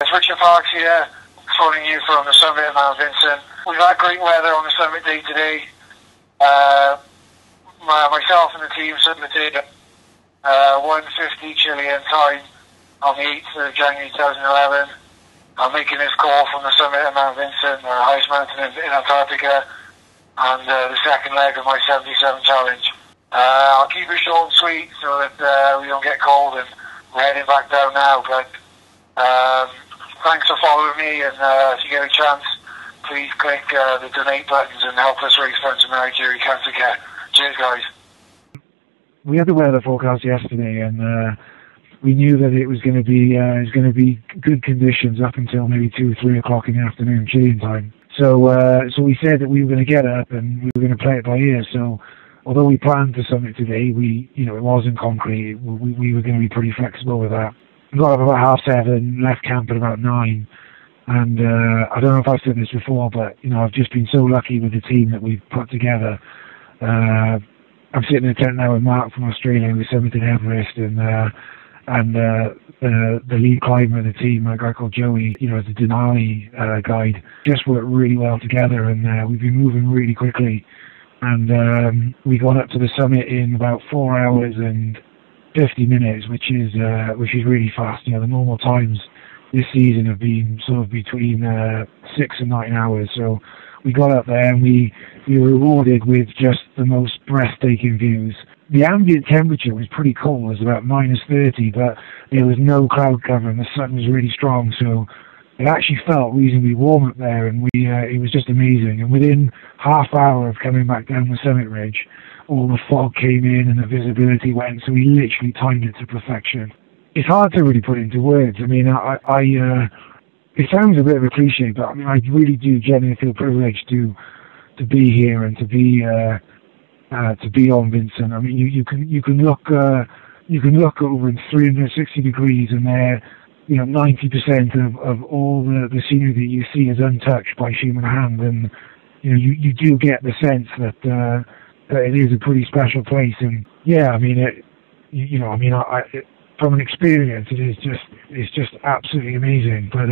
It's Richard Parks here, phoning you from the summit of Mount Vinson. We've had great weather on the summit day today. Myself and the team submitted 1:50 Chilean time on the 8th of January 2011. I'm making this call from the summit of Mount Vinson, the highest mountain in Antarctica, and the second leg of my 77 challenge. I'll keep it short and sweet so that we don't get cold, and we're heading back down now. But thanks for following me, and if you get a chance, please click the donate buttons and help us raise funds for Nigeria Cancer Care. Cheers, guys. We had the weather forecast yesterday, and we knew that it was going to be good conditions up until maybe 2 or 3 o'clock in the afternoon, Chilean time. So we said that we were going to get up and we were going to play it by ear. So although we planned to summit today, it wasn't concrete. We were going to be pretty flexible with that. We got up about 7:30, left camp at about 9, and I don't know if I've said this before, but I've just been so lucky with the team that we've put together. I'm sitting in a tent now with Mark from Australia, who summited Everest, and the lead climber of the team, a guy called Joey, as a Denali guide. Just worked really well together, and we've been moving really quickly. And we got up to the summit in about 4 hours and 50 minutes, which is really fast. The normal times this season have been sort of between 6 and 9 hours. So we got up there and we were rewarded with just the most breathtaking views. The ambient temperature was pretty cold. It was about -30, but there was no cloud cover and the sun was really strong. So it actually felt reasonably warm up there, and it was just amazing. And within half hour of coming back down the summit ridge, all the fog came in and the visibility went, so we literally timed it to perfection. It's hard to really put into words. I mean, it sounds a bit of a cliche, but I mean, I really do genuinely feel privileged to be here and to be on Vinson. I mean, you can look over in 360 degrees, and there, 90% of all the scenery that you see is untouched by human hand, and you do get the sense that it is a pretty special place. And yeah, I mean, from an experience, it's just absolutely amazing. But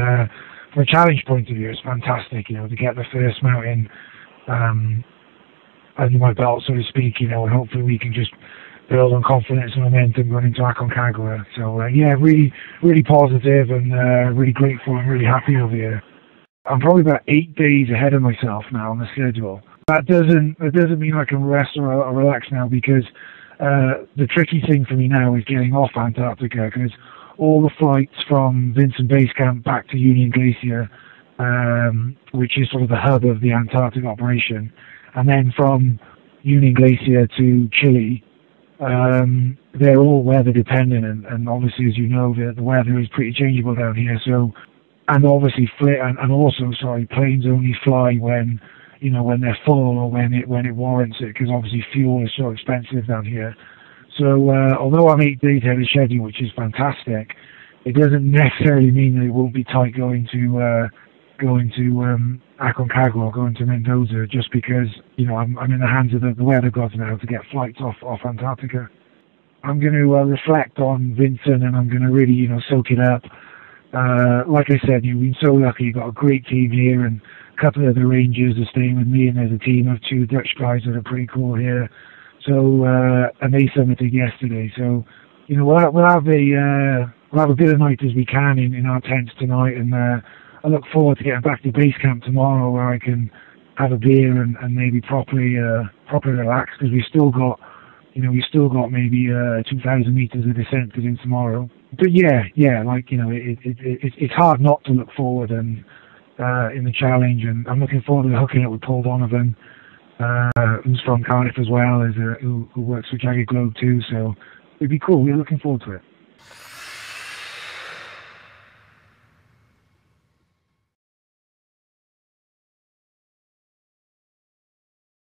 from a challenge point of view, it's fantastic. To get the first mountain under my belt, so to speak. And hopefully we can just build on confidence and momentum going into Aconcagua. So yeah, really, really positive and really grateful and really happy over here. I'm probably about 8 days ahead of myself now on the schedule. That doesn't mean I can rest or relax now, because the tricky thing for me now is getting off Antarctica, because all the flights from Vinson Base Camp back to Union Glacier, which is sort of the hub of the Antarctic operation, and then from Union Glacier to Chile, they're all weather dependent, and obviously, as you know, the weather is pretty changeable down here. So, and obviously, planes only fly when they're full or when it warrants it, because obviously fuel is so expensive down here. So although I'm 8 days ahead of schedule, which is fantastic, it doesn't necessarily mean that it won't be tight going to Aconcagua or going to Mendoza, just because I'm in the hands of the weather gods now to get flights off Antarctica. I'm going to reflect on Vinson, and I'm going to really soak it up. Like I said, you've been so lucky. You've got a great team here, and a couple of the Rangers are staying with me, and there's a team of 2 Dutch guys that are pretty cool here. So and they summited yesterday. So we'll have a bit of night as we can in our tents tonight, and I look forward to getting back to base camp tomorrow, where I can have a beer and maybe properly relax, because we've still got maybe 2,000 meters of descent to do tomorrow. But yeah, it's hard not to look forward and in the challenge, and I'm looking forward to hooking up with Paul Donovan, who's from Cardiff as well, who works for Jagged Globe too. So it'd be cool. We're looking forward to it.